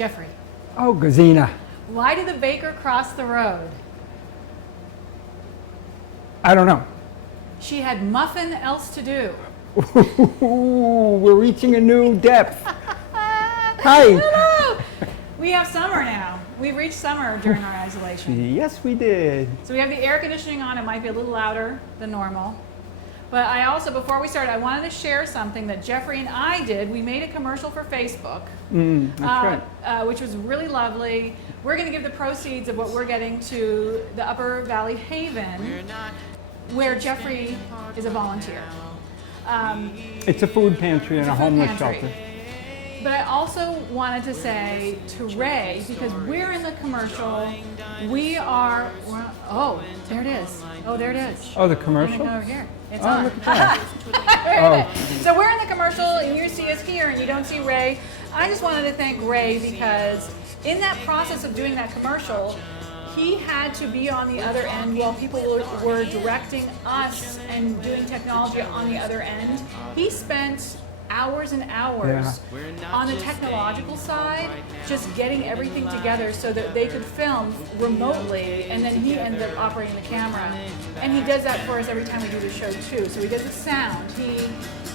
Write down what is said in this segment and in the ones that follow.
Jeffrey. Oh, Gesine. Why did the baker cross the road? I don't know. She had muffin else to do. Ooh, we're reaching a new depth. Hi. Hello. We have summer now. We've reached summer during our isolation. Yes, we did. So we have the air conditioning on. It might be a little louder than normal. But I also, before we started, I wanted to share something that Jeffrey and I did. We made a commercial for Facebook, That's right. which was really lovely. We're going to give the proceeds of what we're getting to the Upper Valley Haven, where Jeffrey is a volunteer. It's a food pantry and a homeless shelter. But I also wanted to say to Ray, because we're in the commercial, oh, there it is. Oh, there it is. Oh, the commercial? Over here. It's Oh, on. look at that. Oh. So we're in the commercial, and you see us here, and you don't see Ray. I just wanted to thank Ray because in that process of doing that commercial, he had to be on the other end while people were directing us and doing technology on the other end. He spent hours and hours on the technological side, just getting everything together so that they could film remotely, and then he ended up operating the camera. And he does that for us every time we do the show too. So he does the sound, he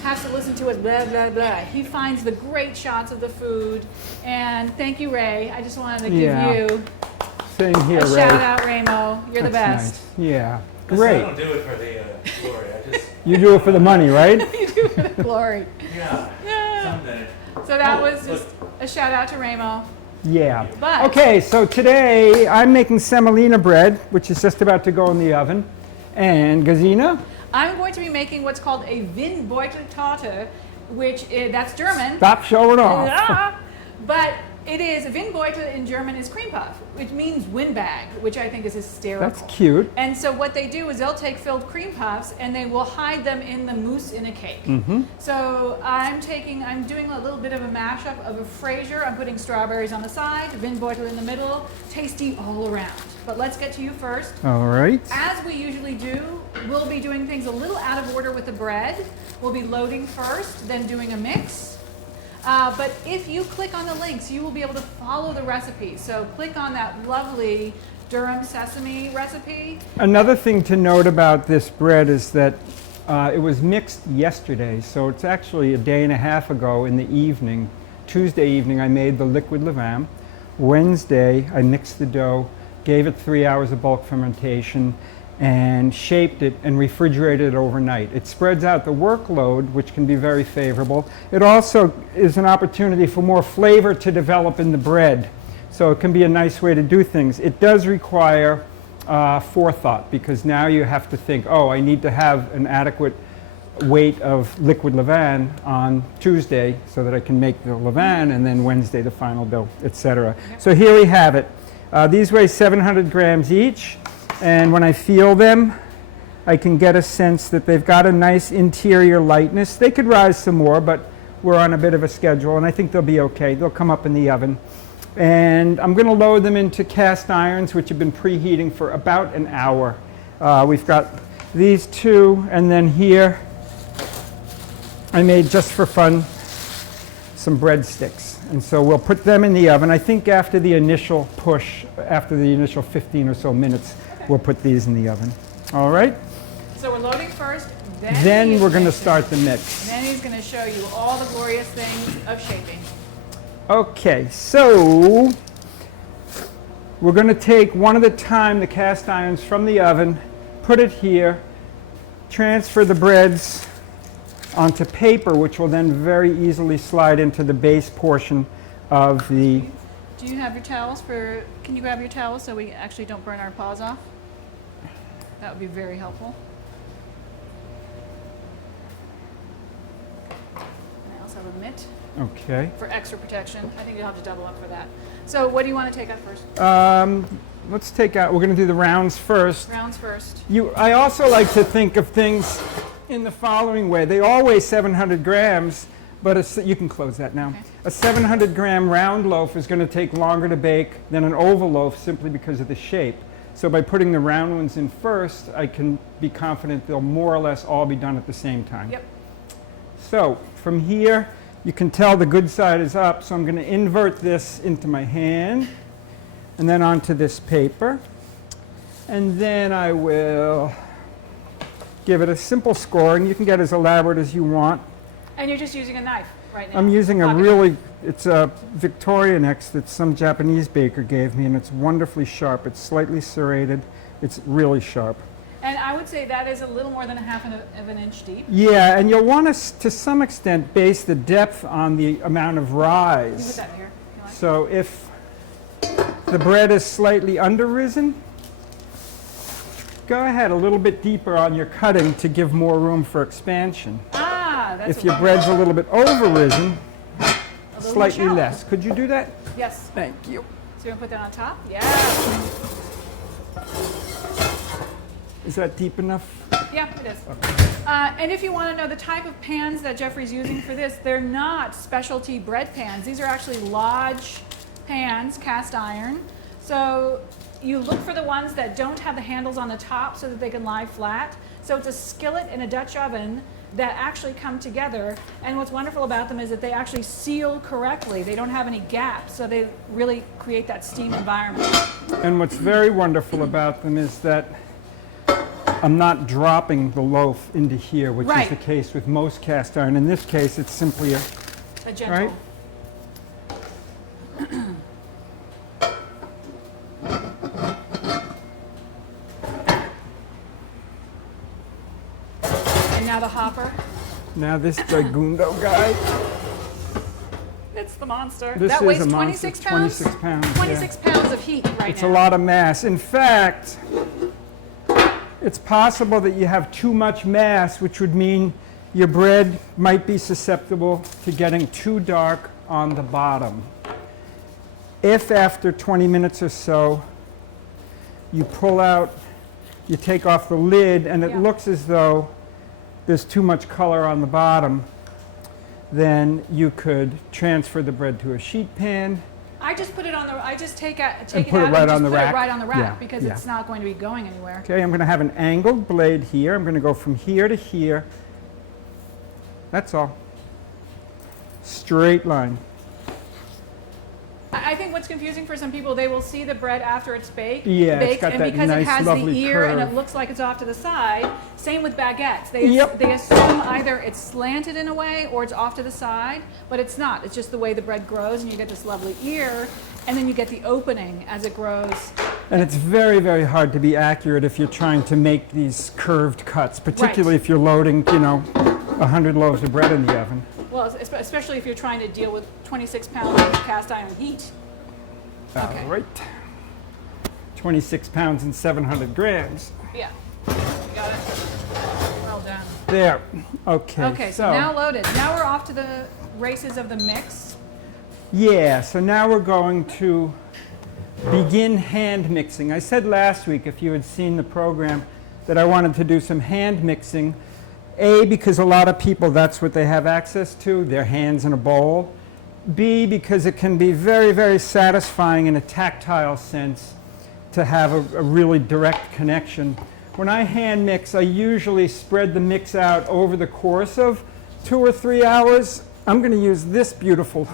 has to listen to it, blah, blah, blah. He finds the great shots of the food. And thank you, Ray. I just wanted to give you Same here, a Ray. shout out, Ramo. You're the best. Nice. Yeah, I great. don't do it for the glory. I just You do it for the money, right? You do for the glory. yeah. Someday. So that was just a shout out to Ramo. Yeah. But- Okay, so today I'm making semolina bread, which is just about to go in the oven. And Gesine? I'm going to be making what's called a Windbeuteltorte, which is, that's German. Stop showing off. Yeah. But it is, Windbeutel in German is cream puff, which means windbag, which I think is hysterical. That's cute. And so what they do is they'll take filled cream puffs and they will hide them in the mousse in a cake. So I'm doing a little bit of a mashup of a Fraser. I'm putting strawberries on the side, Windbeutel in the middle, tasty all around. But let's get to you first. All right. As we usually do, we'll be doing things a little out of order with the bread. We'll be loading first, then doing a mix. But if you click on the links, you will be able to follow the recipe. So click on that lovely Durum Sesame recipe. Another thing to note about this bread is that it was mixed yesterday, so it's actually a day and a half ago in the evening. Tuesday evening I made the liquid levain. Wednesday I mixed the dough, gave it 3 hours of bulk fermentation, and shaped it and refrigerated it overnight. It spreads out the workload, which can be very favorable. It also is an opportunity for more flavor to develop in the bread. So it can be a nice way to do things. It does require forethought, because now you have to think, oh, I need to have an adequate weight of liquid levain on Tuesday so that I can make the levain, and then Wednesday the final dough, etc. So here we have it. These weigh 700 grams each. And when I feel them, I can get a sense that they've got a nice interior lightness. They could rise some more, but we're on a bit of a schedule, and I think they'll be okay. They'll come up in the oven. And I'm going to load them into cast irons, which have been preheating for about an hour. We've got these two, and then here I made, just for fun, some breadsticks. And so we'll put them in the oven. I think after the initial push, after the initial 15 or so minutes, we'll put these in the oven. All right? So we're loading first, Then we're going to start the mix. Then he's going to show you all the glorious things of shaping. Okay, so we're going to take one at a time the cast irons from the oven, put it here, transfer the breads onto paper, which will then very easily slide into the base portion of the... Do you have your towels can you grab your towels so we actually don't burn our paws off? That would be very helpful. And I also have a mitt Okay. for extra protection. I think you'll have to double up for that. So what do you want to take out first? Let's take out, we're going to do the rounds first. Rounds first. I also like to think of things in the following way. They all weigh 700 grams, but you can close that now. Okay. A 700 gram round loaf is going to take longer to bake than an oval loaf simply because of the shape. So by putting the round ones in first, I can be confident they'll more or less all be done at the same time. Yep. So from here, You can tell the good side is up, so I'm going to invert this into my hand and then onto this paper. And then I will give it a simple scoring. You can get as elaborate as you want. And you're just using a knife right now? I'm using a Pocket really, it's a Victorinox that some Japanese baker gave me, and it's wonderfully sharp. It's slightly serrated. It's really sharp. And I would say that is a little more than a half of an inch deep. Yeah, and you'll want to some extent, base the depth on the amount of You put rise. that here. You like? So if the bread is slightly under-risen, go ahead a little bit deeper on your cutting to give more room for expansion. Ah, that's If your bread's a little bit over-risen, a little more slightly shallow. less. Could you do that? Yes. Thank you. So you want to put that on top? Yeah. Is that deep enough? Yeah, it is. And if you want to know the type of pans that Jeffrey's using for this, they're not specialty bread pans. These are actually Lodge pans, cast iron. So you look for the ones that don't have the handles on the top so that they can lie flat. So it's a skillet and a Dutch oven that actually come together. And what's wonderful about them is that they actually seal correctly. They don't have any gaps, so they really create that steam environment. And what's very wonderful about them is that I'm not dropping the loaf into here, which is Right. the case with most cast iron. In this case, it's simply a, A gentle. Right. And now the hopper. now this Segundo guy. It's the monster. This that is weighs a monster. 26 pounds. 26 pounds. 26 pounds of heat right It's now. a lot of mass. In fact, it's possible that you have too much mass, which would mean your bread might be susceptible to getting too dark on the bottom. If after 20 minutes or so, you pull out, you take off the lid, and it Yeah. looks as though there's too much color on the bottom, then you could transfer the bread to a sheet pan. I just put it on the. I just take it out put it and right just on the put rack? it right on the rack Yeah, because yeah. it's not going to be going anywhere. Okay, I'm going to have an angled blade here. I'm going to go from here to here. That's all. Straight line. I think what's confusing for some people, they will see the bread after it's baked. Yeah, it's baked, got and that because nice, it has the lovely ear and curve. it looks like it's off to the side. Same with baguettes. They, Yep. they assume either it's slanted in a way or it's off to the side, but it's not. It's just the way the bread grows, and you get this lovely ear, and then you get the opening as it grows. And it's very, very hard to be accurate if you're trying to make these curved cuts, particularly if you're loading, 100 loaves of bread in the oven. Well, especially if you're trying to deal with 26 pounds of cast iron heat. Okay. All right. 26 pounds and 700 grams. Yeah. Got it. Well done. There. Okay. Okay, so now loaded. Now we're off to the races of the mix. Yeah, so now we're going to begin hand mixing. I said last week, if you had seen the program, that I wanted to do some hand mixing. A, because a lot of people, that's what they have access to, their hands in a bowl. B, because it can be very, very satisfying in a tactile sense to have a really direct connection. When I hand mix, I usually spread the mix out over the course of 2 or 3 hours. I'm going to use this beautiful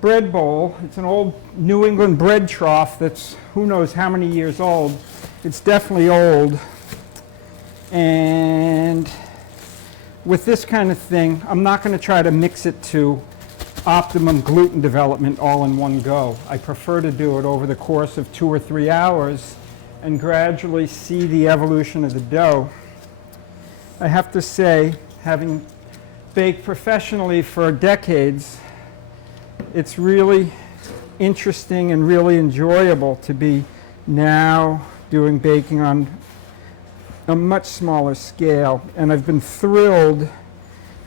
bread bowl. It's an old New England bread trough that's who knows how many years old. It's definitely old. And with this kind of thing, I'm not going to try to mix it to optimum gluten development all in one go. I prefer to do it over the course of 2 or 3 hours and gradually see the evolution of the dough. I have to say, having baked professionally for decades, it's really interesting and really enjoyable to be now doing baking on a much smaller scale. And I've been thrilled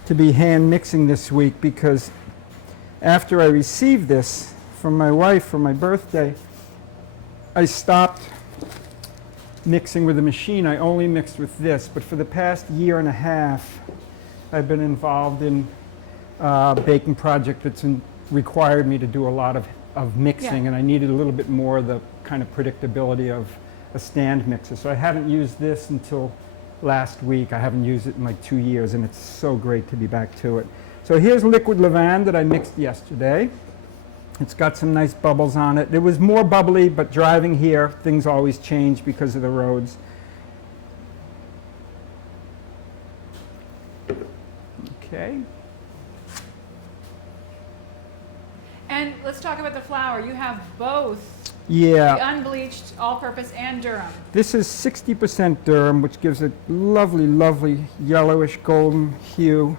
to be hand mixing this week because after I received this from my wife for my birthday, I stopped mixing with a machine. I only mixed with this. But for the past year and a half, I've been involved in a baking project that's required me to do a lot of mixing, and I needed a little bit more of the kind of predictability of a stand mixer. So I haven't used this until last week. I haven't used it in like 2 years, and it's so great to be back to it. So So here's liquid levain that I mixed yesterday. It's got some nice bubbles on it. It was more bubbly, but driving here, things always change because of the roads. Okay. And let's talk about the flour. You have both Yeah. the unbleached, all-purpose, and Durham. This is 60% Durham, which gives a lovely, lovely yellowish golden hue,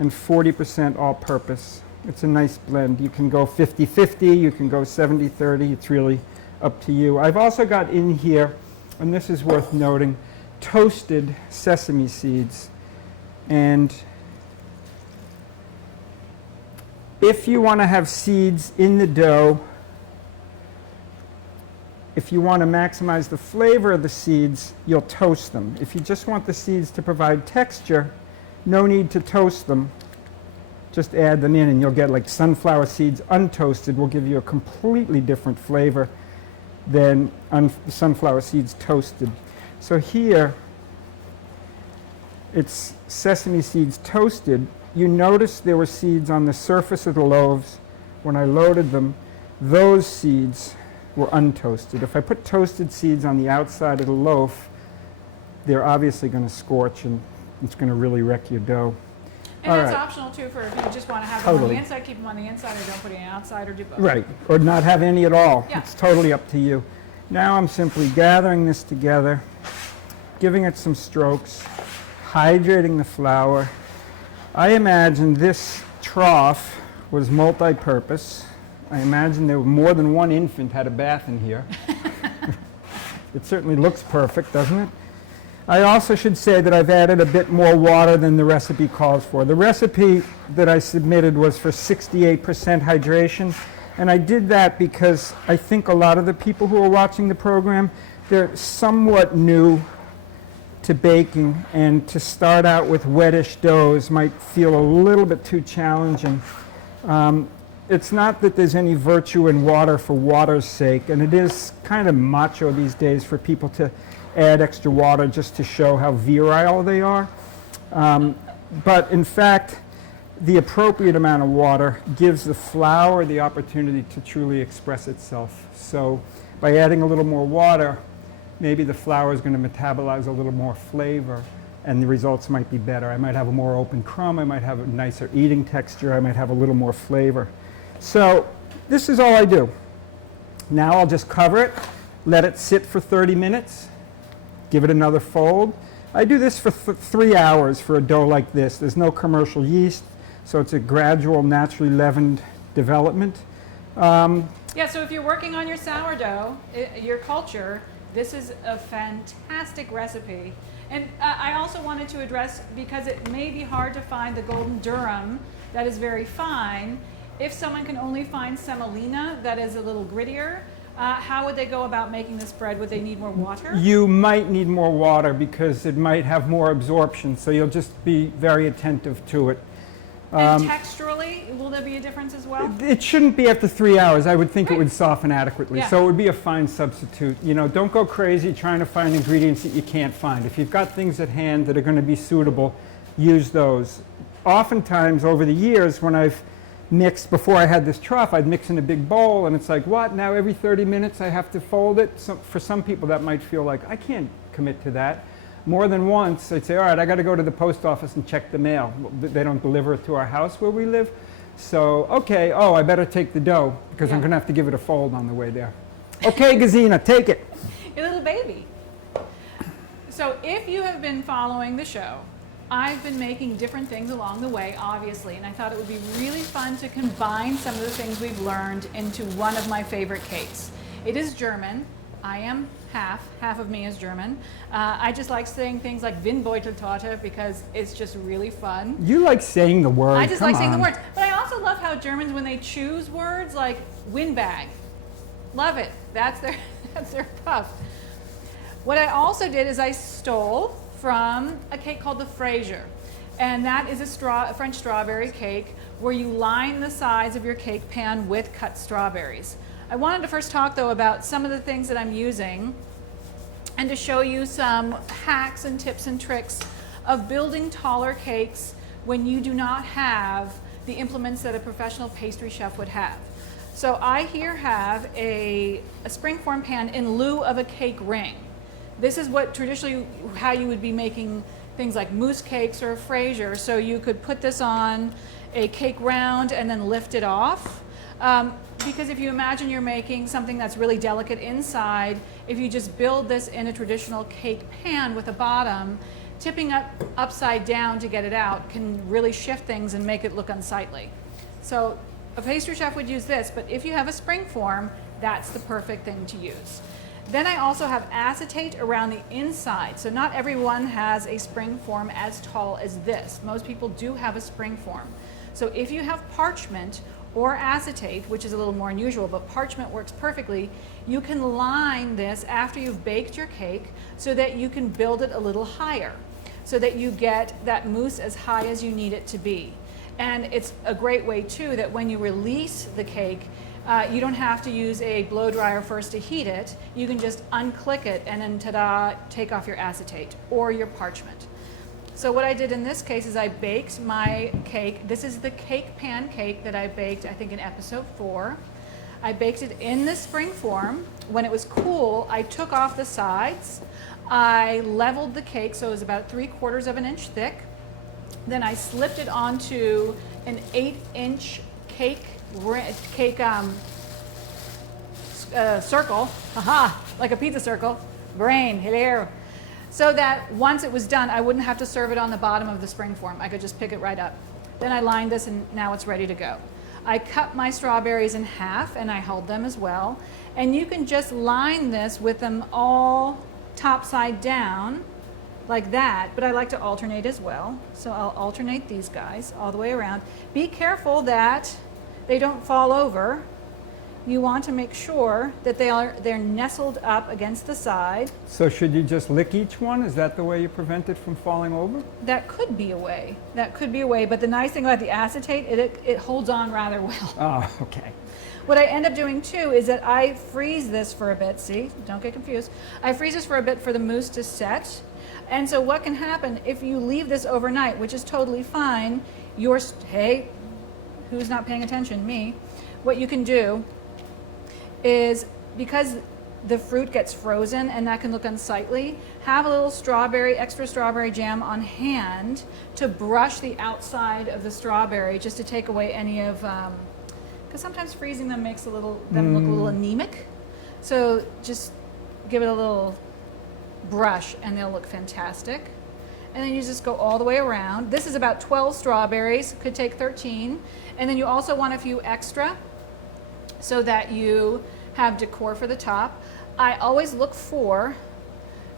and 40% all-purpose. It's a nice blend. You can go 50-50, you can go 70-30. It's really up to you. I've also got in here, and this is worth noting, toasted sesame seeds. And if you want to have seeds in the dough, if you want to maximize the flavor of the seeds, you'll toast them. If you just want the seeds to provide texture, no need to toast them. Just add them in and you'll get like sunflower seeds untoasted will give you a completely different flavor than sunflower seeds toasted. So here, it's sesame seeds toasted. You notice there were seeds on the surface of the loaves. When I loaded them, those seeds were untoasted. If I put toasted seeds on the outside of the loaf, they're obviously going to scorch and it's going to really wreck your dough. And All that's right. optional too for if you just want to have them on Totally. the inside, keep them on the inside, or don't put any outside, or do both. Right, or not have any at all. Yeah. It's totally up to you. Now I'm simply gathering this together, giving it some strokes, hydrating the flour. I imagine this trough was multi-purpose. I imagine there were more than one infant had a bath in here. It certainly looks perfect, doesn't it? I also should say that I've added a bit more water than the recipe calls for. The recipe that I submitted was for 68% hydration, and I did that because I think a lot of the people who are watching the program, they're somewhat new to baking, and to start out with wettish doughs might feel a little bit too challenging. It's not that there's any virtue in water for water's sake, and it is kind of macho these days for people to add extra water just to show how virile they are. But in fact, the appropriate amount of water gives the flour the opportunity to truly express itself. So by adding a little more water, maybe the flour is going to metabolize a little more flavor and the results might be better. I might have a more open crumb, I might have a nicer eating texture, I might have a little more flavor. So this is all I do. Now I'll just cover it, let it sit for 30 minutes, give it another fold. I do this for 3 hours for a dough like this. There's no commercial yeast, so it's a gradual, naturally leavened development. Yeah, so if you're working on your sourdough, your culture, this is a fantastic recipe. And I also wanted to address, because it may be hard to find the Golden Durum that is very fine, if someone can only find semolina that is a little grittier, how would they go about making this bread? Would they need more water? You might need more water because it might have more absorption, so you'll just be very attentive to it. And texturally, will there be a difference as well? It shouldn't be after 3 hours. I would think Right. it would soften adequately. Yeah. So it would be a fine substitute. You know, don't go crazy trying to find ingredients that you can't find. If you've got things at hand that are going to be suitable, use those. Oftentimes over the years when I've mixed, before I had this trough, I'd mix in a big bowl and it's like, what, now every 30 minutes I have to fold it? So for some people that might feel like, I can't commit to that. More than once, I'd say, all right, I got to go to the post office and check the mail. They don't deliver it to our house where we live. So, okay, oh, I better take the dough because I'm going to have to give it a fold on the way there. Okay, Gesine, take it. Your little baby. So if you have been following the show, I've been making different things along the way, obviously, and I thought it would be really fun to combine some of the things we've learned into one of my favorite cakes. It is German. I am half of me is German. I just like saying things like Windbeuteltorte because it's just really fun. You like saying the word. I just Come like saying the on. words. But I also love how Germans, when they choose words like windbag, love it. That's their puff. What I also did is I stole from a cake called the Fraser. And that is a French strawberry cake where you line the sides of your cake pan with cut strawberries. I wanted to first talk though about some of the things that I'm using and to show you some hacks and tips and tricks of building taller cakes when you do not have the implements that a professional pastry chef would have. So I here have a springform pan in lieu of a cake ring. This is what traditionally how you would be making things like mousse cakes or a fraisier. So you could put this on a cake round and then lift it off. Because if you imagine you're making something that's really delicate inside, if you just build this in a traditional cake pan with a bottom, tipping upside down to get it out can really shift things and make it look unsightly. So a pastry chef would use this, but if you have a springform, that's the perfect thing to use. Then I also have acetate around the inside. So not everyone has a springform as tall as this. Most people do have a springform. So if you have parchment or acetate, which is a little more unusual, but parchment works perfectly, you can line this after you've baked your cake so that you can build it a little higher, so that you get that mousse as high as you need it to be. And it's a great way too that when you release the cake, you don't have to use a blow dryer first to heat it. You can just unclick it and then ta-da, take off your acetate or your parchment. So what I did in this case is I baked my cake. This is the cake pan cake that I baked, I think in episode 4. I baked it in the springform. When it was cool, I took off the sides. I leveled the cake so it was about 3/4 of an inch thick. Then I slipped it onto an 8-inch cake circle, like a pizza circle, brain, hello. So that once it was done, I wouldn't have to serve it on the bottom of the springform. I could just pick it right up. Then I lined this and now it's ready to go. I cut my strawberries in half and I held them as well. And you can just line this with them all top side down like that, but I like to alternate as well. So I'll alternate these guys all the way around. Be careful that they don't fall over. You want to make sure that they're nestled up against the side. So should you just lick each one? Is that the way you prevent it from falling over? That could be a way. That could be a way, but the nice thing about the acetate, it holds on rather well. Oh, okay. What I end up doing too is that I freeze this for a bit. See, don't get confused. I freeze this for a bit for the mousse to set. And so what can happen if you leave this overnight, which is totally fine, hey, who's not paying attention? Me. What you can do is, because the fruit gets frozen and that can look unsightly, have a little extra strawberry jam on hand to brush the outside of the strawberry just to take away any of, because sometimes freezing them makes them look a little anemic. So just give it a little brush and they'll look fantastic. And then you just go all the way around. This is about 12 strawberries, could take 13. And then you also want a few extra so that you have decor for the top. I always look for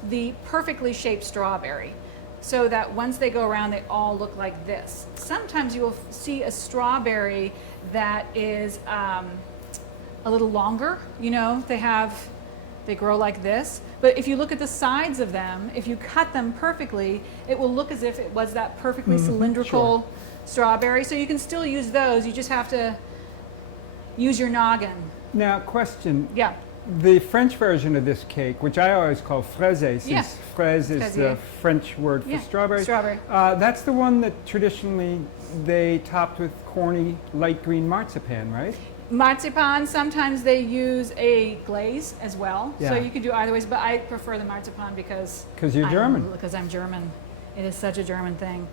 the perfectly shaped strawberry so that once they go around, they all look like this. Sometimes you will see a strawberry that is a little longer, you know, they grow like this. But if you look at the sides of them, if you cut them perfectly, it will look as if it was that perfectly cylindrical strawberry. So you can still use those, you just have to use your noggin. Now, question. Yeah. The French version of this cake, which I always call fraise, since fraise is the French word for strawberry. That's the one that traditionally they topped with corny light green marzipan, right? Marzipan, sometimes they use a glaze as well. Yeah. So you can do either ways, but I prefer the marzipan because you're German. Because I'm German. It is such a German thing.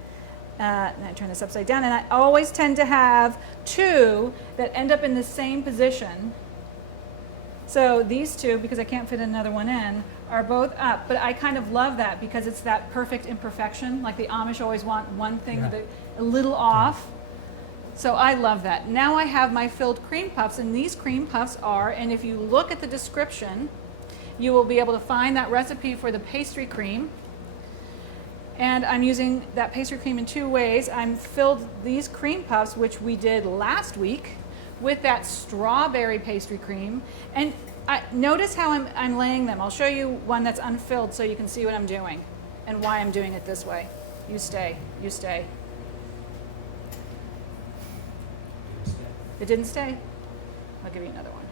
And I turn this upside down, and I always tend to have two that end up in the same position. So these two, because I can't fit another one in, are both up. But I kind of love that because it's that perfect imperfection. Like the Amish always want one thing a little off. So I love that. Now I have my filled cream puffs, and these cream puffs are, and if you look at the description, you will be able to find that recipe for the pastry cream. And I'm using that pastry cream in two ways. I'm filled these cream puffs, which we did last week, with that strawberry pastry cream. And notice how I'm laying them. I'll show you one that's unfilled so you can see what I'm doing and why I'm doing it this way. You stay, you stay. It didn't stay. I'll give you another one.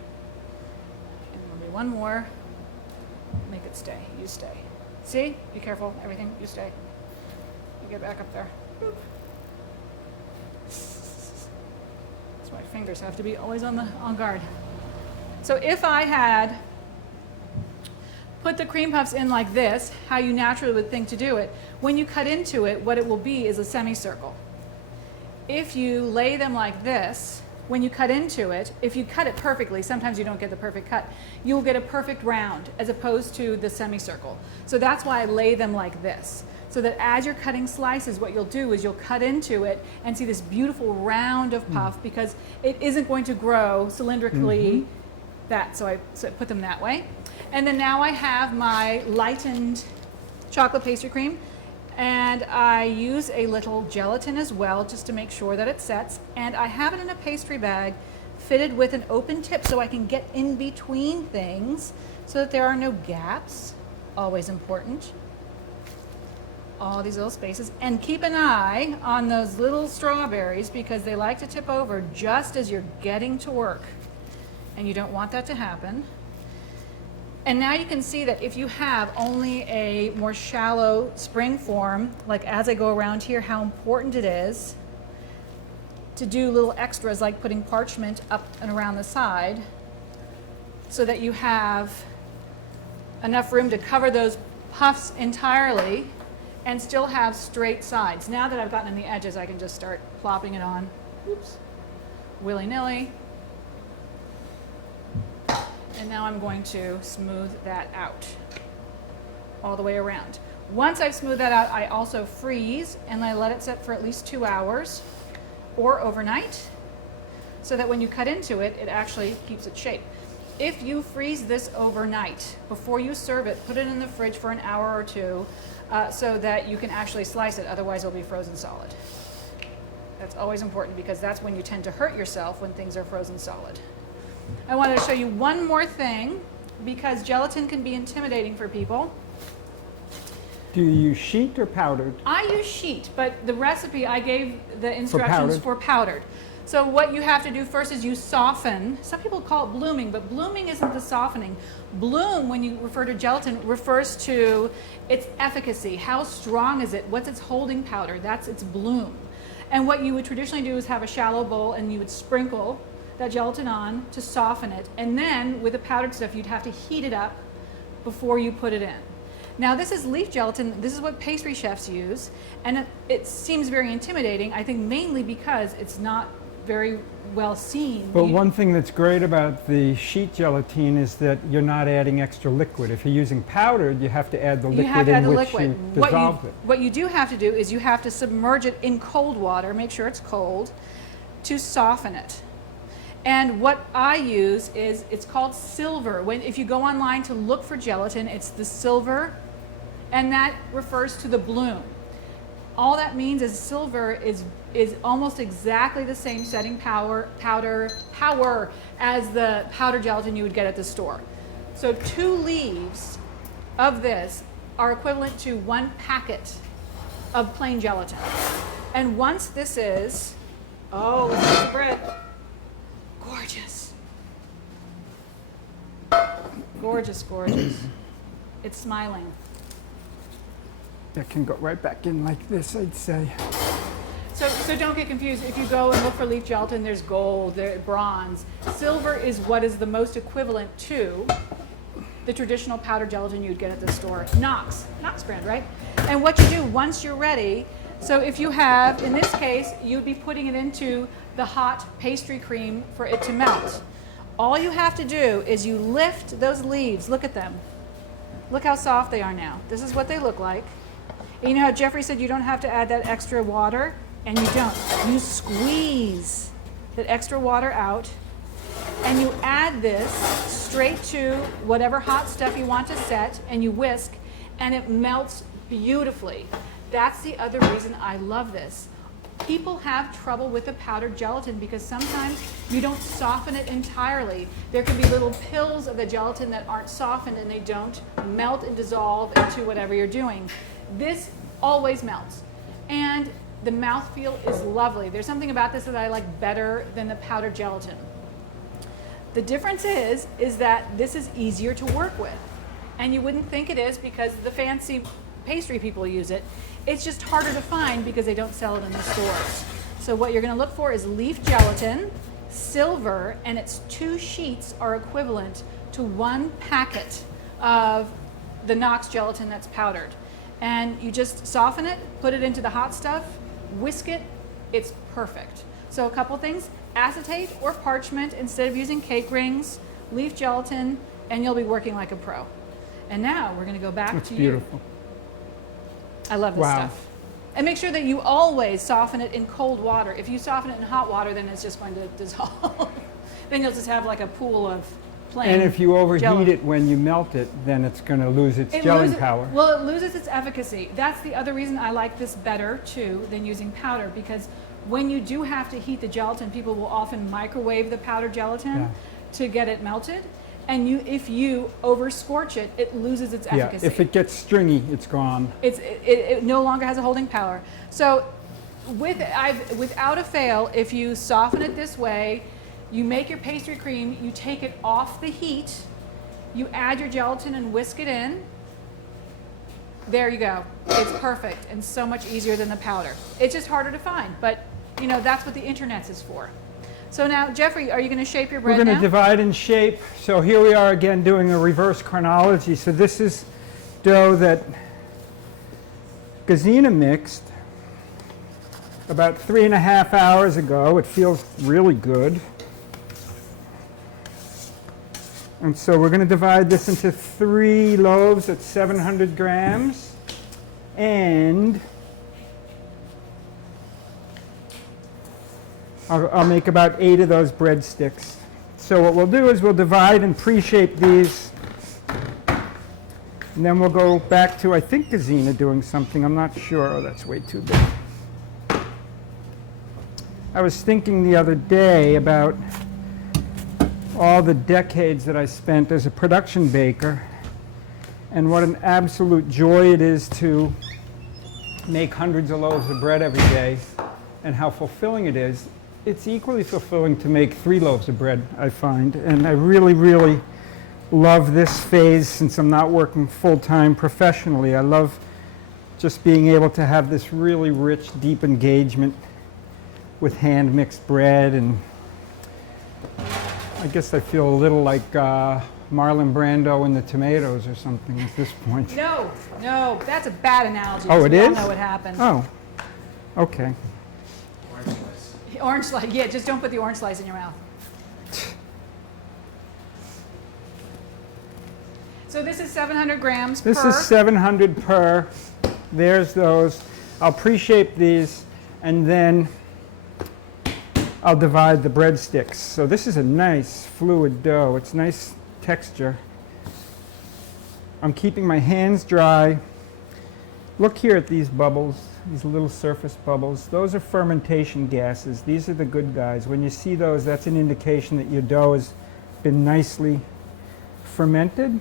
And we'll do one more. Make it stay. You stay. See? Be careful. Everything. You stay. You get back up there. Boop. fingers, so I have to be always on guard. So if I had put the cream puffs in like this, how you naturally would think to do it, when you cut into it, what it will be is a semicircle. If you lay them like this, when you cut into it, if you cut it perfectly, sometimes you don't get the perfect cut, you'll get a perfect round as opposed to the semicircle. So that's why I lay them like this. So that as you're cutting slices, what you'll do is you'll cut into it and see this beautiful round of puff because it isn't going to grow cylindrically so I put them that way. And then now I have my lightened chocolate pastry cream. And I use a little gelatin as well just to make sure that it sets. And I have it in a pastry bag fitted with an open tip so I can get in between things so that there are no gaps. Always important. All these little spaces. And keep an eye on those little strawberries because they like to tip over just as you're getting to work. And you don't want that to happen. And now you can see that if you have only a more shallow spring form, like as I go around here, how important it is to do little extras like putting parchment up and around the side so that you have enough room to cover those puffs entirely and still have straight sides. Now that I've gotten in the edges, I can just start plopping it on, oops, willy-nilly. And now I'm going to smooth that out all the way around. Once I've smoothed that out, I also freeze and I let it set for at least 2 hours or overnight so that when you cut into it, it actually keeps its shape. If you freeze this overnight, before you serve it, put it in the fridge for an hour or two so that you can actually slice it, otherwise it'll be frozen solid. That's always important because that's when you tend to hurt yourself when things are frozen solid. I wanted to show you one more thing because gelatin can be intimidating for people. Do you use sheet or powdered? I use sheet, but the recipe I gave the instructions for powdered. So what you have to do first is you soften. Some people call it blooming, but blooming isn't the softening. Bloom, when you refer to gelatin, refers to its efficacy. How strong is it? What's its holding powder? That's its bloom. And what you would traditionally do is have a shallow bowl and you would sprinkle that gelatin on to soften it. And then with the powdered stuff, you'd have to heat it up before you put it in. Now this is leaf gelatin. This is what pastry chefs use. And it seems very intimidating, I think mainly because it's not very well seen. But one thing that's great about the sheet gelatin is that you're not adding extra liquid. If you're using powdered, you have to add the liquid in which you dissolved it. What you do have to do is you have to submerge it in cold water, make sure it's cold, to soften it. And what I use is, it's called silver. If you go online to look for gelatin, it's the silver, and that refers to the bloom. All that means is silver is almost exactly the same setting power as the powdered gelatin you would get at the store. So 2 leaves of this are equivalent to 1 packet of plain gelatin. And once this is, oh, let's see the bread. Gorgeous. Gorgeous, gorgeous. It's smiling. It can go right back in like this, I'd say. So don't get confused. If you go and look for leaf gelatin, there's gold, there's bronze. Silver is what is the most equivalent to the traditional powdered gelatin you'd get at the store. Knox brand, right? And what you do once you're ready, so if you have, in this case, you'd be putting it into the hot pastry cream for it to melt. All you have to do is you lift those leaves, look at them. Look how soft they are now. This is what they look like. And you know how Jeffrey said you don't have to add that extra water? And you don't. You squeeze that extra water out and you add this straight to whatever hot stuff you want to set and you whisk and it melts beautifully. That's the other reason I love this. People have trouble with the powdered gelatin because sometimes you don't soften it entirely. There can be little pills of the gelatin that aren't softened and they don't melt and dissolve into whatever you're doing. This always melts. And the mouthfeel is lovely. There's something about this that I like better than the powdered gelatin. The difference is that this is easier to work with. And you wouldn't think it is because the fancy pastry people use it. It's just harder to find because they don't sell it in the stores. So what you're going to look for is leaf gelatin, silver and its 2 sheets are equivalent to 1 packet of the Knox gelatin that's powdered. And you just soften it, put it into the hot stuff, whisk it, it's perfect. So a couple things, acetate or parchment instead of using cake rings, leaf gelatin, and you'll be working like a pro. And now we're gonna go back That's to beautiful. you. I love this Wow. stuff. And make sure that you always soften it in cold water. If you soften it in hot water, then it's just going to dissolve. Then you'll just have like a pool of plain And if you overheat gelatin. it when you melt it, then it's going to lose its gelling power. Well, it loses its efficacy. That's the other reason I like this better too than using powder, because when you do have to heat the gelatin, people will often microwave the powdered gelatin Yeah. to get it melted. And if you over scorch it, it loses its Yeah, efficacy. if it gets stringy, it's gone. It no longer has a holding power. So without a fail, if you soften it this way, you make your pastry cream, you take it off the heat, you add your gelatin and whisk it in. There you go. It's perfect and so much easier than the powder. It's just harder to find, but you know, that's what the internet is for. So now, Jeffrey, are you going to shape your bread We're going now? to divide and shape. So here we are again doing a reverse chronology. So this is dough that Gesine mixed about 3.5 hours ago. It feels really good. And so we're going to divide this into 3 loaves at 700 grams. And I'll make about 8 of those breadsticks. So what we'll do is we'll divide and pre-shape these. And then we'll go back to, I think, Gesine doing something. I'm not sure. Oh, that's way too big. I was thinking the other day about all the decades that I spent as a production baker and what an absolute joy it is to make hundreds of loaves of bread every day and how fulfilling it is. It's equally fulfilling to make 3 loaves of bread, I find, and I really, really love this phase since I'm not working full-time professionally. I love just being able to have this really rich, deep engagement with hand-mixed bread, and I guess I feel a little like Marlon Brando and the Tomatoes or something at this point. No, that's a bad analogy. Oh, because it we all is? know what happened. Oh, okay. Orange slice. Orange slice, yeah, just don't put the orange slice in your mouth. So this is 700 grams This per. is 700 per. There's those. I'll pre-shape these, and then I'll divide the breadsticks. So this is a nice fluid dough. It's nice texture. I'm keeping my hands dry. Look here at these bubbles, these little surface bubbles. Those are fermentation gases. These are the good guys. When you see those, that's an indication that your dough has been nicely fermented.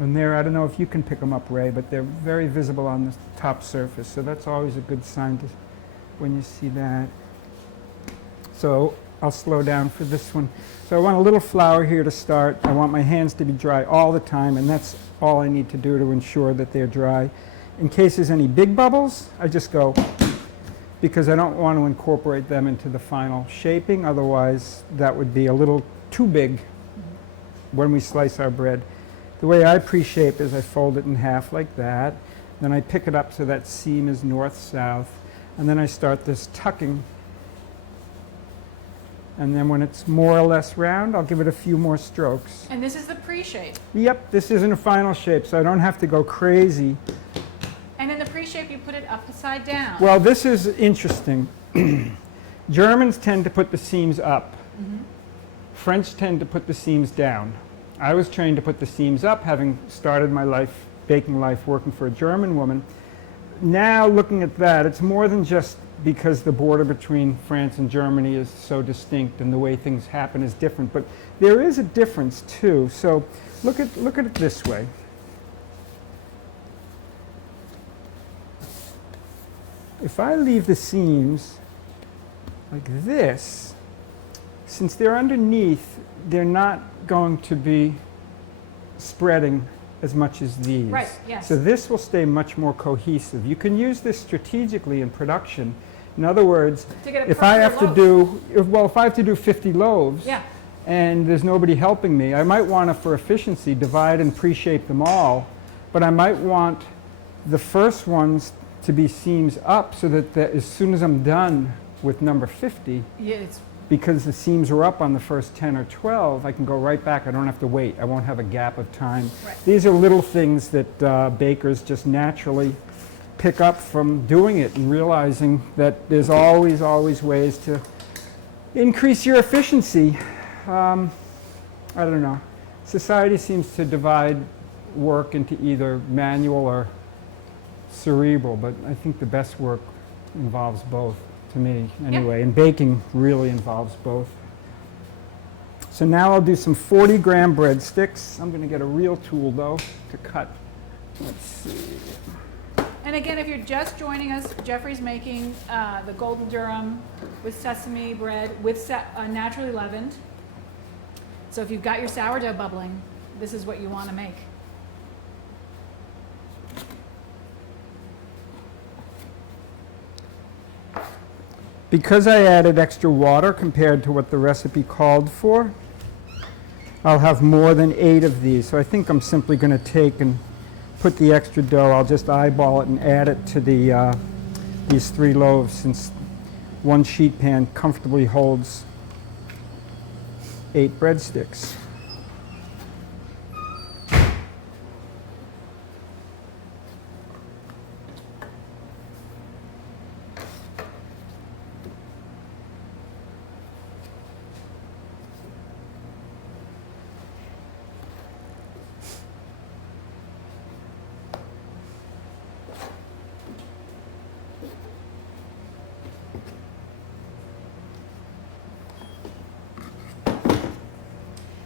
And there, I don't know if you can pick them up, Ray, but they're very visible on the top surface. So that's always a good sign when you see that. So I'll slow down for this one. So I want a little flour here to start. I want my hands to be dry all the time, and that's all I need to do to ensure that they're dry. In case there's any big bubbles, I just go, because I don't want to incorporate them into the final shaping. Otherwise, that would be a little too big when we slice our bread. The way I pre-shape is I fold it in half like that. Then I pick it up so that seam is north-south. And then I start this tucking. And then when it's more or less round, I'll give it a few more strokes. And this is the pre-shape. Yep, this isn't a final shape, so I don't have to go crazy. And in the pre-shape, you put it upside down. Well, this is interesting. Germans tend to put the seams up. French tend to put the seams down. I was trained to put the seams up, having started my baking life working for a German woman. Now, looking at that, it's more than just because the border between France and Germany is so distinct and the way things happen is different, but there is a difference too. So look at it this way. If I leave the seams like this, since they're underneath, they're not going to be spreading as much as these. Right, yes. So this will stay much more cohesive. You can use this strategically in production In other words, To get a if I have perfect to loaf. do, if I have to do 50 loaves, Yeah. and there's nobody helping me, I might want to, for efficiency, divide and pre-shape them all, but I might want the first ones to be seams up so that as soon as I'm done with number 50, Yeah, it's because the seams are up on the first 10 or 12, I can go right back. I don't have to wait. I won't have a gap of time. Right. These are little things that bakers just naturally pick up from doing it and realizing that there's always ways to increase your efficiency. I don't know. Society seems to divide work into either manual or cerebral, but I think the best work involves both, to me anyway, and baking really involves both. So now I'll do some 40-gram breadsticks. I'm going to get a real tool, though, to cut. Let's see. And again, if you're just joining us, Jeffrey's making the Golden Durum with sesame bread with naturally leavened. So if you've got your sourdough bubbling, this is what you want to make. Because I added extra water compared to what the recipe called for, I'll have more than 8 of these. So I think I'm simply going to take and put the extra dough. I'll just eyeball it and add it to these 3 loaves, since one sheet pan comfortably holds 8 breadsticks.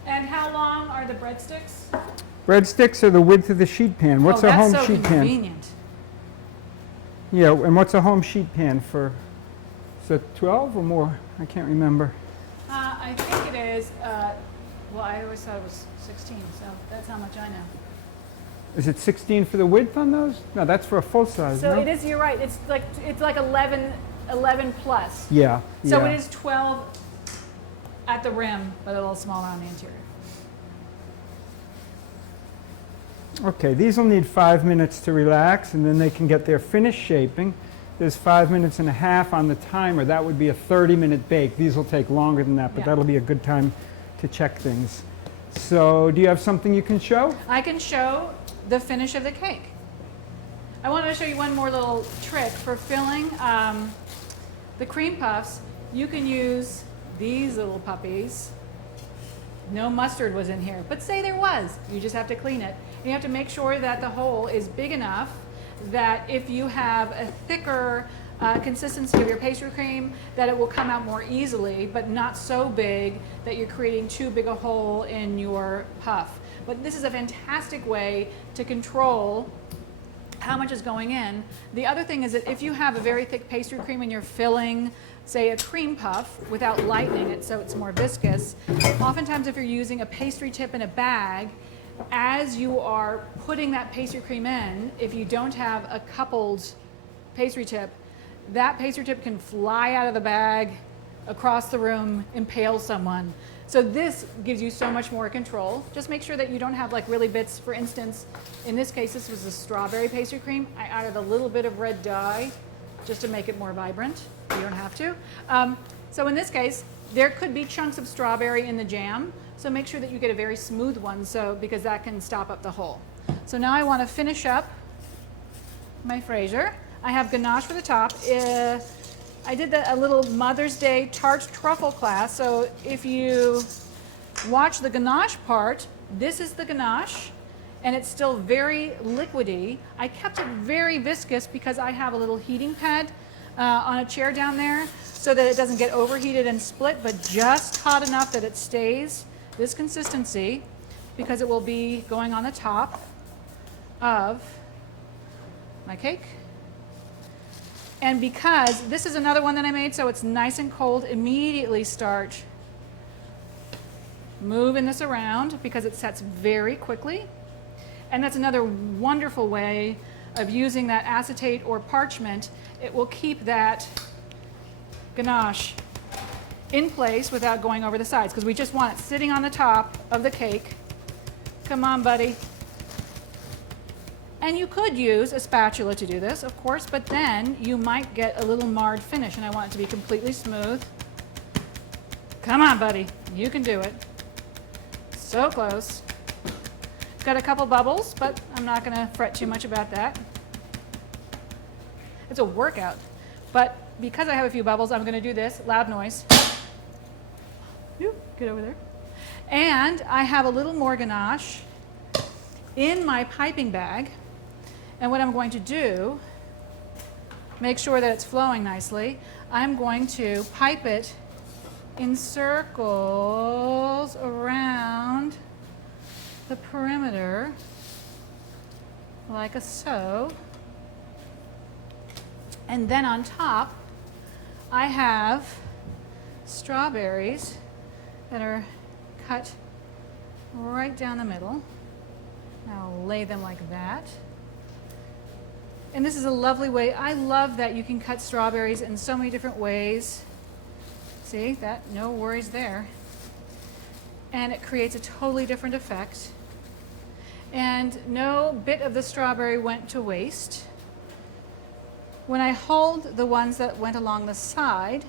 And how long are the breadsticks? Breadsticks are the width of the sheet pan. What's a home that's so sheet pan? convenient. Yeah, and what's a home sheet pan for? Is it 12 or more? I can't remember. I think it is, well, I always thought it was 16, so that's how much I know. Is it 16 for the width on those? No, that's for a full size, So no? it is, you're right, it's like 11 plus. Yeah, So yeah. it is 12 at the rim, but a little smaller on the interior. Okay, these will need 5 minutes to relax, and then they can get their finished shaping. There's 5 minutes and a half on the timer. That would be a 30-minute bake. These will take longer than that, but Yeah. that'll be a good time to check things. So do you have something you can show? I can show the finish of the cake. I wanted to show you one more little trick for filling the cream puffs. You can use these little puppies. No mustard was in here, but say there was. You just have to clean it. You have to make sure that the hole is big enough that if you have a thicker consistency of your pastry cream, that it will come out more easily, but not so big that you're creating too big a hole in your puff. But this is a fantastic way to control how much is going in. The other thing is that if you have a very thick pastry cream and you're filling, say, a cream puff without lightening it so it's more viscous, oftentimes if you're using a pastry tip in a bag, as you are putting that pastry cream in, if you don't have a coupled pastry tip, that pastry tip can fly out of the bag, across the room, impale someone. So this gives you so much more control. Just make sure that you don't have like really bits. For instance, in this case, this was a strawberry pastry cream. I added a little bit of red dye just to make it more vibrant. You don't have to. So in this case, there could be chunks of strawberry in the jam. So make sure that you get a very smooth one, because that can stop up the hole. So now I want to finish up my Fraser. I have ganache for the top. I did a little Mother's Day Tart truffle class. So if you watch the ganache part, this is the ganache, and it's still very liquidy. I kept it very viscous because I have a little heating pad on a chair down there so that it doesn't get overheated and split, but just hot enough that it stays this consistency, because it will be going on the top of my cake. And because this is another one that I made, so it's nice and cold, immediately start moving this around because it sets very quickly. And that's another wonderful way of using that acetate or parchment. It will keep that ganache in place without going over the sides, because we just want it sitting on the top of the cake. Come on, buddy. And you could use a spatula to do this, of course, but then you might get a little marred finish, and I want it to be completely smooth. Come on, buddy. You can do it. So close. Got a couple bubbles, but I'm not going to fret too much about that. It's a workout, but because I have a few bubbles, I'm going to do this. Loud noise. Get over there. And I have a little more ganache in my piping bag. And what I'm going to do, make sure that it's flowing nicely, I'm going to pipe it in circles around the perimeter, like so. And then on top, I have strawberries that are cut right down the middle. I'll lay them like that. And this is a lovely way. I love that you can cut strawberries in so many different ways. See that? No worries there. And it creates a totally different effect. And no bit of the strawberry went to waste. When I hold the ones that went along the side,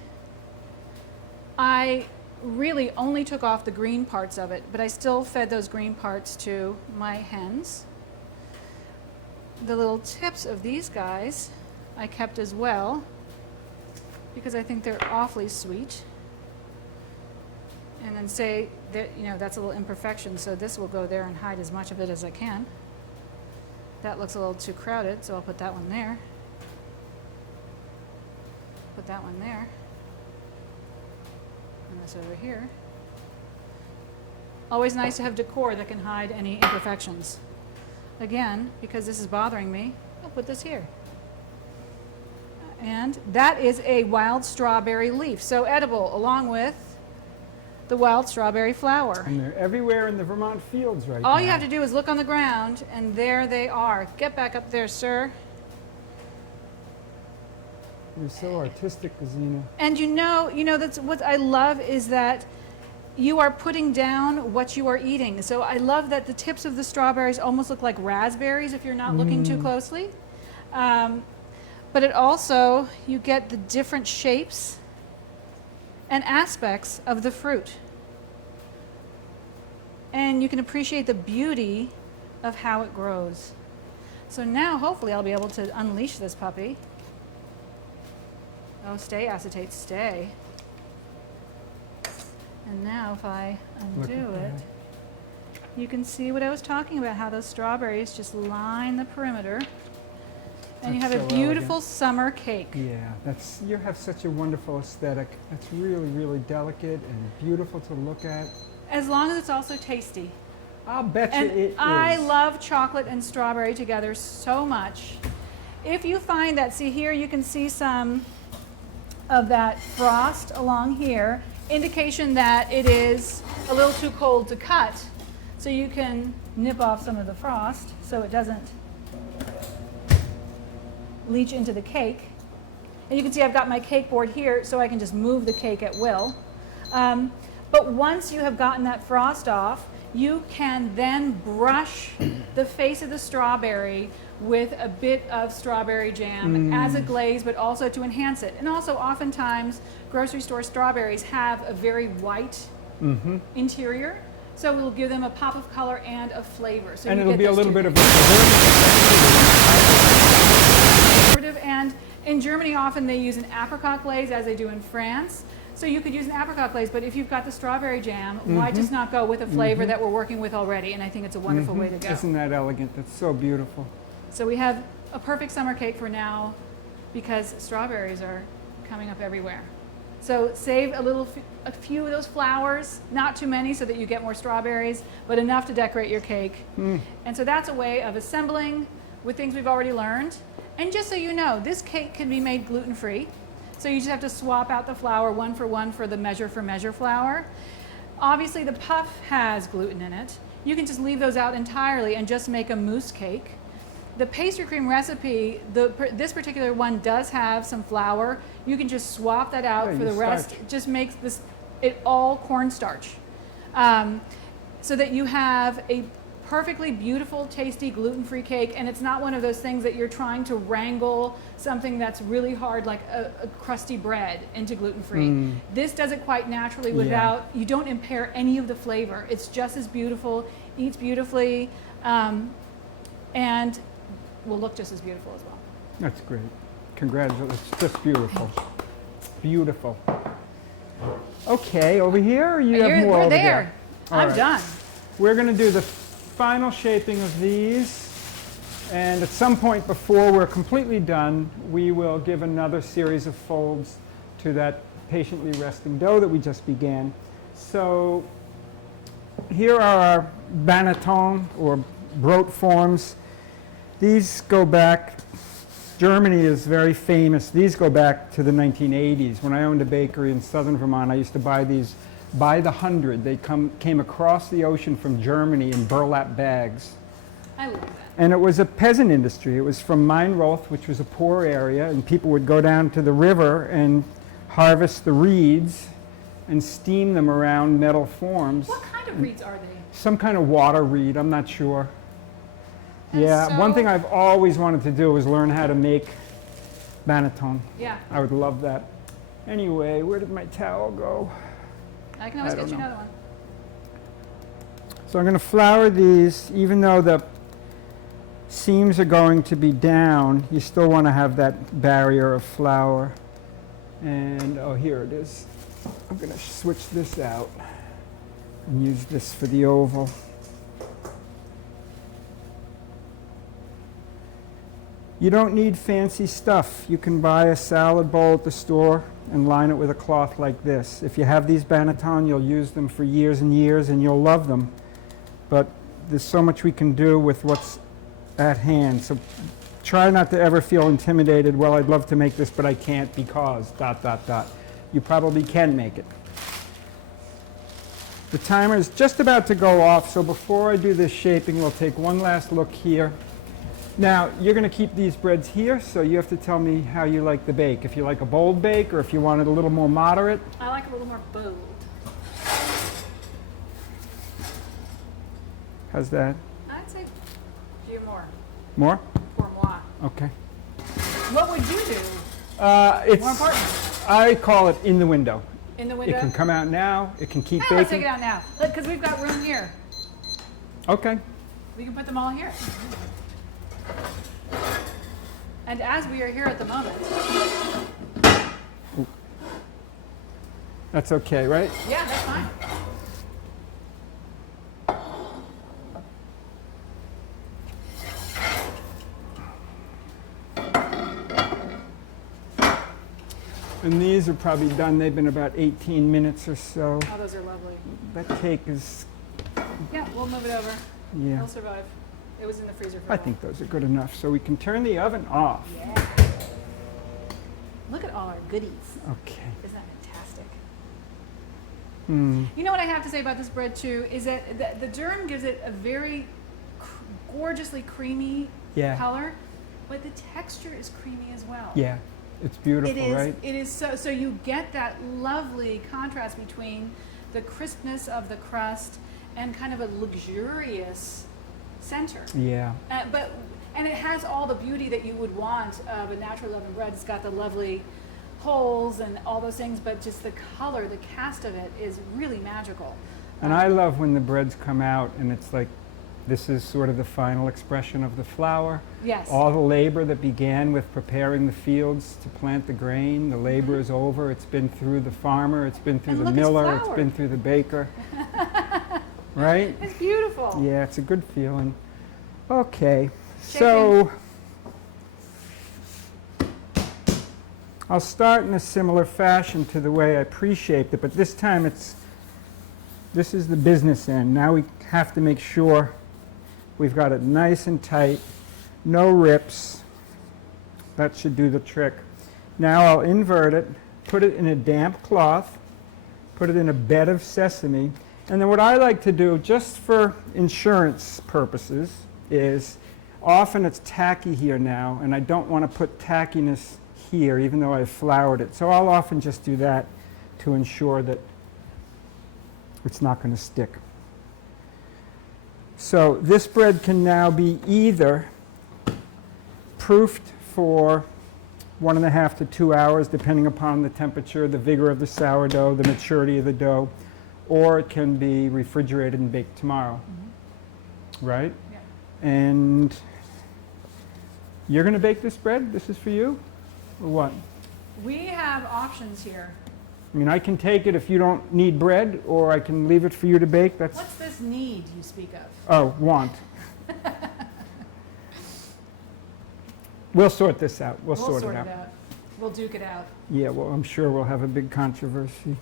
I really only took off the green parts of it, but I still fed those green parts to my hens. The little tips of these guys I kept as well because I think they're awfully sweet. And then say that, you know, that's a little imperfection, so this will go there and hide as much of it as I can. That looks a little too crowded, so I'll put that one there. Put that one there. And this over here. Always nice to have decor that can hide any imperfections. Again, because this is bothering me, I'll put this here. And that is a wild strawberry leaf, so edible along with the wild strawberry flower. And they're everywhere in the Vermont fields right now. All you have to do is look on the ground, and there they are. Get back up there, sir. You're so artistic, Gesine. And you know, that's what I love is that you are putting down what you are eating. So I love that the tips of the strawberries almost look like raspberries if you're not looking too closely. But it also, you get the different shapes and aspects of the fruit. And you can appreciate the beauty of how it grows. So now hopefully I'll be able to unleash this puppy. Oh, stay acetate, stay. And now if I undo it, you can see what I was talking about, how those strawberries just line the perimeter. And you have a beautiful summer cake. Yeah, you have such a wonderful aesthetic. It's really, really delicate and beautiful to look at. As long as it's also tasty. I'll bet you And it is. I love chocolate and strawberry together so much. If you find that, see here, you can see some of that frost along here, indication that it is a little too cold to cut. So you can nip off some of the frost so it doesn't leach into the cake. And you can see I've got my cake board here so I can just move the cake at will. But once you have gotten that frost off, you can then brush the face of the strawberry with a bit of strawberry jam as a glaze, but also to enhance it. And also oftentimes grocery store strawberries have a very white interior, so it will give them a pop of color and of flavor. So and you it'll get be a those little two bit of things. And in Germany often they use an apricot glaze as they do in France. So you could use an apricot glaze, but if you've got the strawberry jam, why just not go with a flavor that we're working with already? And I think it's a wonderful way to go. Isn't that elegant? That's so beautiful. So we have a perfect summer cake for now because strawberries are coming up everywhere. So save a few of those flowers, not too many so that you get more strawberries, but enough to decorate your cake. And so that's a way of assembling with things we've already learned. And just so you know, this cake can be made gluten-free. So you just have to swap out the flour one for the measure for measure flour. Obviously the puff has gluten in it. You can just leave those out entirely and just make a mousse cake the pastry cream recipe, this particular one does have some flour. You can just swap that out Yeah, for the use rest. starch. It just makes it all cornstarch. So that you have a perfectly beautiful, tasty, gluten-free cake, and it's not one of those things that you're trying to wrangle something that's really hard, like a crusty bread, into gluten-free. This does it quite naturally without, you don't impair any of the flavor. It's just as beautiful, eats beautifully, and will look just as beautiful as well. That's great. Congratulations. It's just beautiful. Beautiful. Okay, over here, or you have more We're over there. All I'm right. done. We're going to do the final shaping of these, and at some point before we're completely done, we will give another series of folds to that patiently resting dough that we just began. So here are our banneton or brote forms. These go back, Germany is very famous. These go back to the 1980s. When I owned a bakery in southern Vermont, I used to buy these by the hundred. They came across the ocean from Germany in burlap bags. I love that. And it was a peasant industry. It was from Mainroth, which was a poor area, and people would go down to the river and harvest the reeds and steam them around metal forms. What kind of reeds are they? Some kind of water reed, I'm not sure. And Yeah, one so- thing I've always wanted to do was learn how to make banneton. Yeah, I would love that. Anyway, where did my towel go? I can always I get don't you know. another one. So I'm going to flour these, even though the seams are going to be down, you still want to have that barrier of flour. And, oh, here it is. I'm going to switch this out and use this for the oval. You don't need fancy stuff. You can buy a salad bowl at the store and line it with a cloth like this. If you have these banneton, you'll use them for years and years and you'll love them. But there's so much we can do with what's at hand. So try not to ever feel intimidated. Well, I'd love to make this, but I can't because ... You probably can make it. The timer is just about to go off, so before I do this shaping, we'll take one last look here. Now, you're going to keep these breads here, so you have to tell me how you like the bake. If you like a bold bake, or if you want it a little more moderate. I like a little more bold. How's that? I'd say a few more. More? Pour moi. Okay. What would you do? It's, More important. I call it in the window. In the It window? can come out now. It can keep Hey, let's take baking. it out now. Because we've got room here. Okay. We can put them all here. And as we are here at the moment, That's okay, right? yeah, that's fine. And these are probably done. They've been about 18 minutes or so. Oh, those are lovely. That cake is, Yeah, we'll move it over. yeah. It'll survive. It was in the freezer for a I while. think those are good enough. So we can turn the oven off. Yeah. Look at all our goodies. Okay. Isn't that fantastic? Hmm. You know what I have to say about this bread too is that the durum gives it a very gorgeously creamy Yeah. color, but the texture is creamy as well. Yeah. It's beautiful, It is. right? It is so you get that lovely contrast between the crispness of the crust and kind of a luxurious center. Yeah. And it has all the beauty that you would want of a natural leavened bread. It's got the lovely holes and all those things, but just the color, the cast of it is really magical. And I love when the breads come out and it's like, this is sort of the final expression of the flour. Yes. All the labor that began with preparing the fields to plant the grain, the labor is over. It's been through the farmer, it's been through And the look, it's miller, it's floured. been through the baker. Right? It's beautiful. Yeah, it's a good feeling. Okay, so I'll start in a similar fashion to the way I pre-shaped it, but this time this is the business end. Now we have to make sure we've got it nice and tight, no rips. That should do the trick. Now I'll invert it, put it in a damp cloth, put it in a bed of sesame, and then what I like to do, just for insurance purposes, is Often it's tacky here now, and I don't want to put tackiness here, even though I've floured it. So I'll often just do that to ensure that it's not going to stick. So this bread can now be either proofed for 1.5 to 2 hours, depending upon the temperature, the vigor of the sourdough, the maturity of the dough, or it can be refrigerated and baked tomorrow. Right? Yeah. And you're going to bake this bread? This is for you? Or what? We have options here. I mean, I can take it if you don't need bread, or I can leave it for you to bake. That's What's this need you speak of? oh, want. We'll sort this out. We'll sort it out. We'll duke it out. Yeah, well, I'm sure we'll have a big controversy.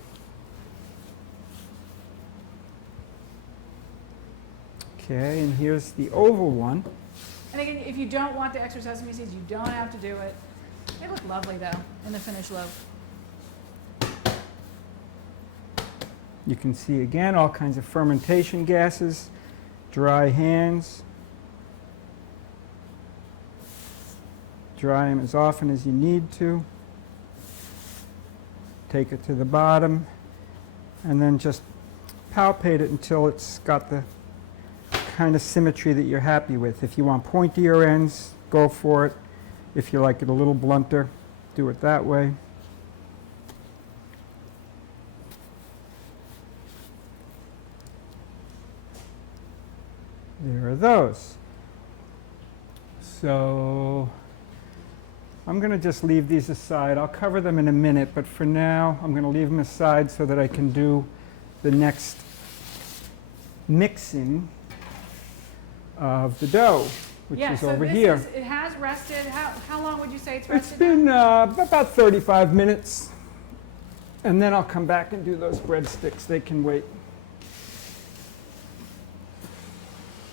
Okay, and here's the oval one. And again, if you don't want the extra sesame seeds, you don't have to do it. They look lovely though in the finished loaf. You can see again all kinds of fermentation gases, dry hands. Dry them as often as you need to. Take it to the bottom and then just palpate it until it's got the kind of symmetry that you're happy with. If you want pointier ends, go for it. If you like it a little blunter, do it that way. There are those. So I'm going to just leave these aside. I'll cover them in a minute, but for now I'm going to leave them aside so that I can do the next mixing of the dough, which is so over this here. it has rested. How long would you say it's It's rested? been about 35 minutes, and then I'll come back and do those breadsticks. They can wait.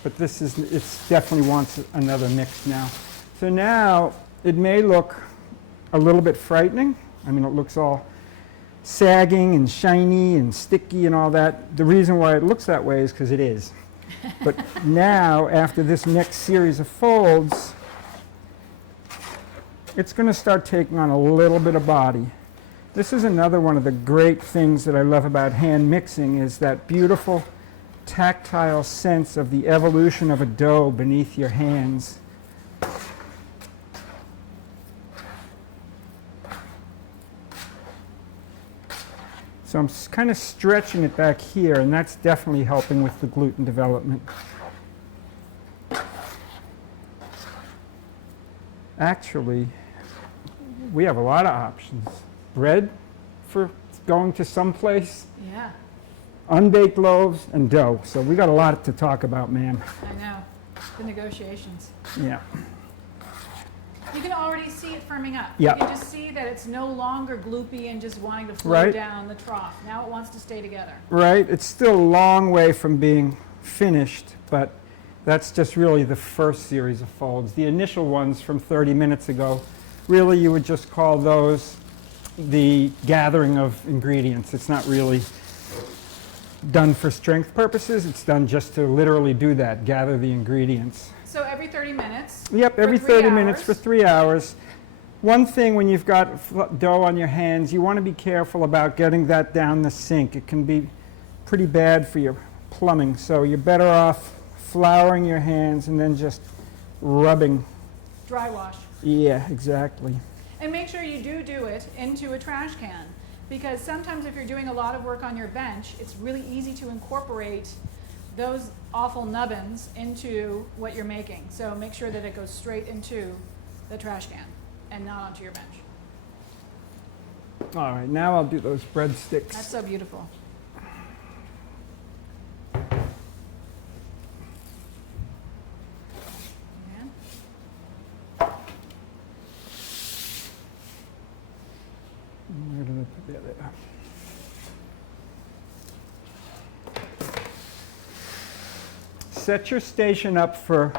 But it definitely wants another mix now. So now it may look a little bit frightening. I mean, it looks all sagging and shiny and sticky and all that. The reason why it looks that way is because it is. But now, after this next series of folds, it's going to start taking on a little bit of body. This is another one of the great things that I love about hand mixing, is that beautiful tactile sense of the evolution of a dough beneath your hands. So I'm kind of stretching it back here, and that's definitely helping with the gluten development. Actually, we have a lot of options. Bread for going to someplace, Yeah, unbaked loaves, and dough. So we got a lot to talk about, ma'am. I know. The negotiations. Yeah. You can already see it firming up. Yeah. You can just see that it's no longer gloopy and just wanting to flow Right. down the trough. Now it wants to stay together. Right? It's still a long way from being finished, but that's just really the first series of folds. The initial ones from 30 minutes ago, really you would just call those the gathering of ingredients. It's not really done for strength purposes. It's done just to literally do that, gather the ingredients. So every 30 minutes. Yep, for every 3 30 minutes hours. for 3 hours. One thing when you've got dough on your hands, you want to be careful about getting that down the sink. It can be pretty bad for your plumbing, so you're better off flouring your hands and then just rubbing. Dry wash. Yeah, exactly. And make sure you do it into a trash can, because sometimes if you're doing a lot of work on your bench, it's really easy to incorporate those awful nubbins into what you're making. So make sure that it goes straight into the trash can and not onto your bench. All right, now I'll do those breadsticks. That's so beautiful. And Where did I put that there? Set your station up for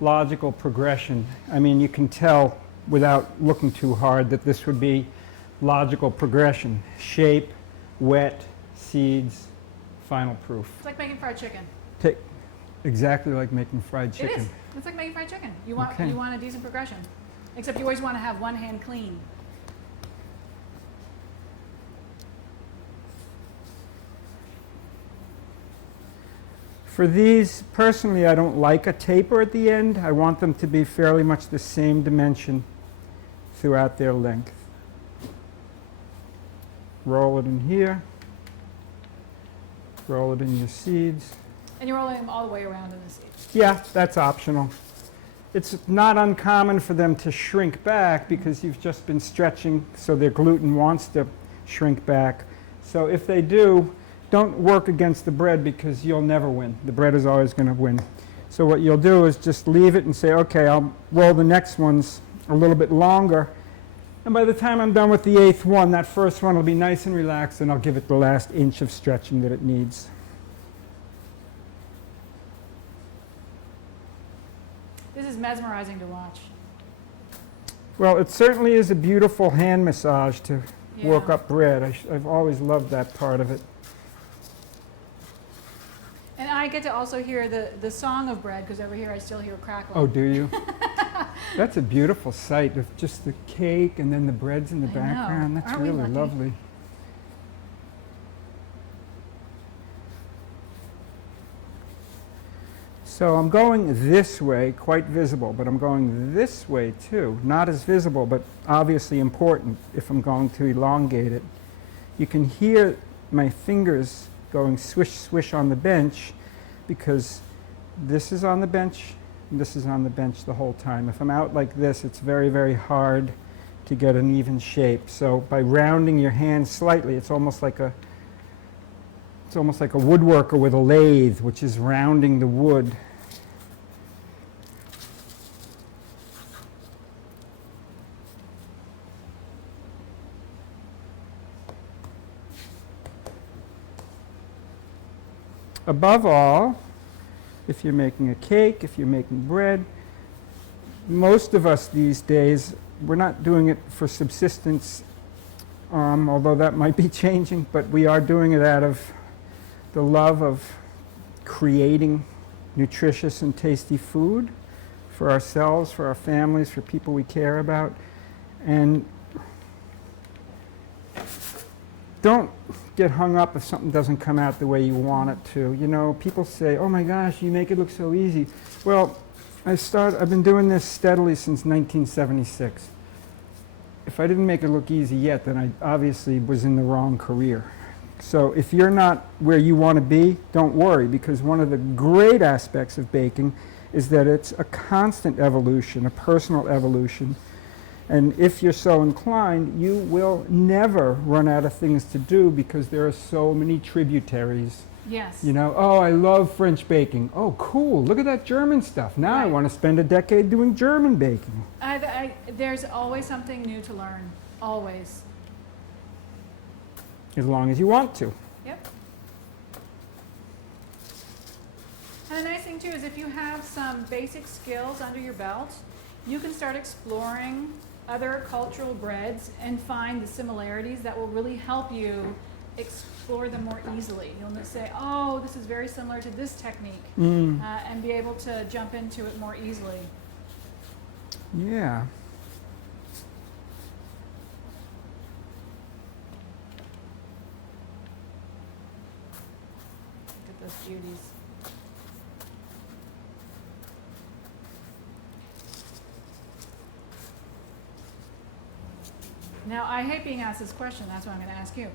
logical progression. I mean, you can tell without looking too hard that this would be logical progression. Shape, wet, seeds, final proof. it's like making fried chicken. Exactly like making fried It chicken. is. It's like making fried chicken. You want Okay. you want a decent progression, except you always want to have one hand clean. For these, personally, I don't like a taper at the end. I want them to be fairly much the same dimension throughout their length. Roll it in here. Roll it in your seeds. And you're rolling them all the way around in the seeds. Yeah, that's optional. It's not uncommon for them to shrink back because you've just been stretching, so their gluten wants to shrink back. So if they do, don't work against the bread because you'll never win. The bread is always going to win. So what you'll do is just leave it and say, okay, I'll roll the next ones a little bit longer. And by the time I'm done with the 8th one, that first one will be nice and relaxed, and I'll give it the last inch of stretching that it needs. This is mesmerizing to watch. Well, it certainly is a beautiful hand massage to work Yeah. up bread. I've always loved that part of it. And I get to also hear the song of bread, because over here I still hear crackling. Oh, do you? That's a beautiful sight of just the cake and then the bread's in the I know. background. That's Aren't we really lucky? lovely. So I'm going this way, quite visible, but I'm going this way too. Not as visible, but obviously important if I'm going to elongate it. You can hear my fingers going swish, swish on the bench because this is on the bench and this is on the bench the whole time. If I'm out like this, it's very, very hard to get an even shape. So by rounding your hand slightly, it's almost like a woodworker with a lathe, which is rounding the wood. Above all, if you're making a cake, if you're making bread, most of us these days, we're not doing it for subsistence, although that might be changing, but we are doing it out of the love of creating nutritious and tasty food for ourselves, for our families, for people we care about. And don't get hung up if something doesn't come out the way you want it to. You know, people say, oh my gosh, you make it look so easy. Well, I've been doing this steadily since 1976. If I didn't make it look easy yet, then I obviously was in the wrong career. So if you're not where you want to be, don't worry, because one of the great aspects of baking is that it's a constant evolution, a personal evolution. And if you're so inclined, you will never run out of things to do because there are so many tributaries. Yes. You know, oh, I love French baking. Oh, cool, look at that German stuff. Now I Right. want to spend a decade doing German baking. There's always something new to learn. Always. As long as you want to. Yep. And the nice thing too is if you have some basic skills under your belt, you can start exploring other cultural breads and find the similarities that will really help you explore them more easily. You'll say, oh, this is very similar to this technique, and be able to jump into it more easily. Yeah. Look at those beauties. Now, I hate being asked this question, that's why I'm going to ask you.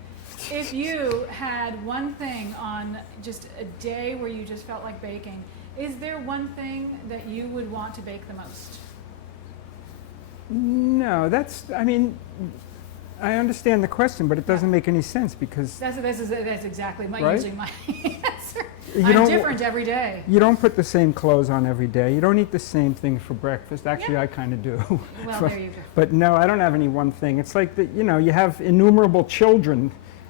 If you had one thing on just a day where you just felt like baking, is there one thing that you would want to bake the most? No, I mean, I understand the question, but it doesn't make any sense because That's exactly Right? usually my answer. You I'm don't- different every day. you don't put the same clothes on every day. You don't eat the same thing for breakfast. Actually, Yeah. I kind of do. Well, but, there you go. but no, I don't have any one thing. It's like that, you know, you have innumerable children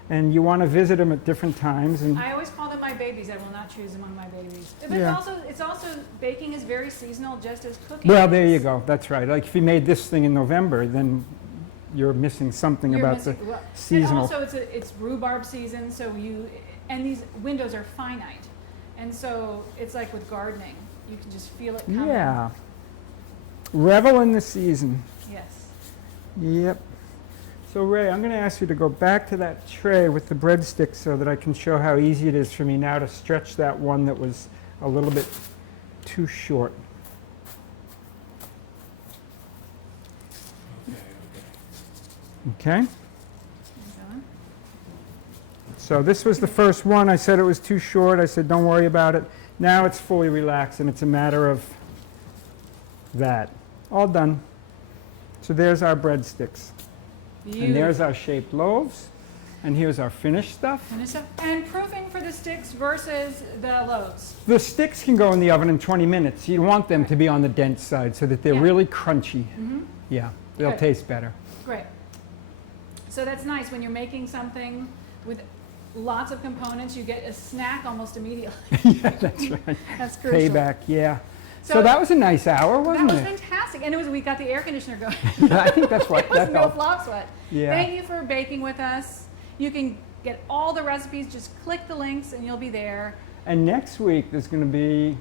and you want to visit them at different times. And I always call them my babies. I will not choose among my babies. But Yeah. it's also baking is very seasonal, just as cooking. well, there you is. go. That's right. Like if you made this thing in November, then you're missing something You're about missing- the well, seasonal. And also, it's rhubarb season, so and these windows are finite. And so it's like with gardening, you can just feel it coming. Yeah. Revel in the season. Yes. Yep. So Ray, I'm going to ask you to go back to that tray with the breadsticks so that I can show how easy it is for me now to stretch that one that was a little bit too short. Okay? So this was the first one. I said it was too short. I said, don't worry about it. Now it's fully relaxed, and it's a matter of that. All done. So there's our breadsticks. And there's our shaped loaves. And here's our finished stuff. And proofing for the sticks versus the loaves. The sticks can go in the oven in 20 minutes. You want them to be on the dense side so that they're really crunchy. Yeah, they'll Good. taste better. Great. So that's nice when you're making something with lots of components, you get a snack almost immediately. Yeah, that's right. That's crucial. Payback, yeah. So that was a nice hour, wasn't That was it? fantastic. And we got the air conditioner going. Yeah, I think that's what There was that no helped. flop sweat. Yeah. Thank you for baking with us. You can get all the recipes, just click the links and you'll be there. And next week, there's going to be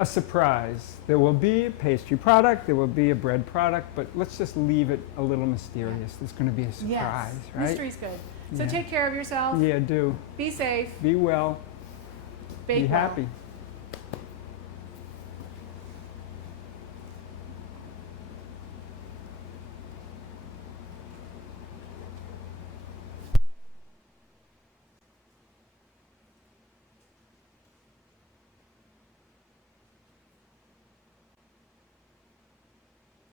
a surprise. There will be a pastry product, there will be a bread product, but let's just leave it a little mysterious. There's going to be a surprise, Yes, right? mystery's good. So Yeah. take care of yourself. Yeah, do. Be safe. Be well. Bake Be well. happy.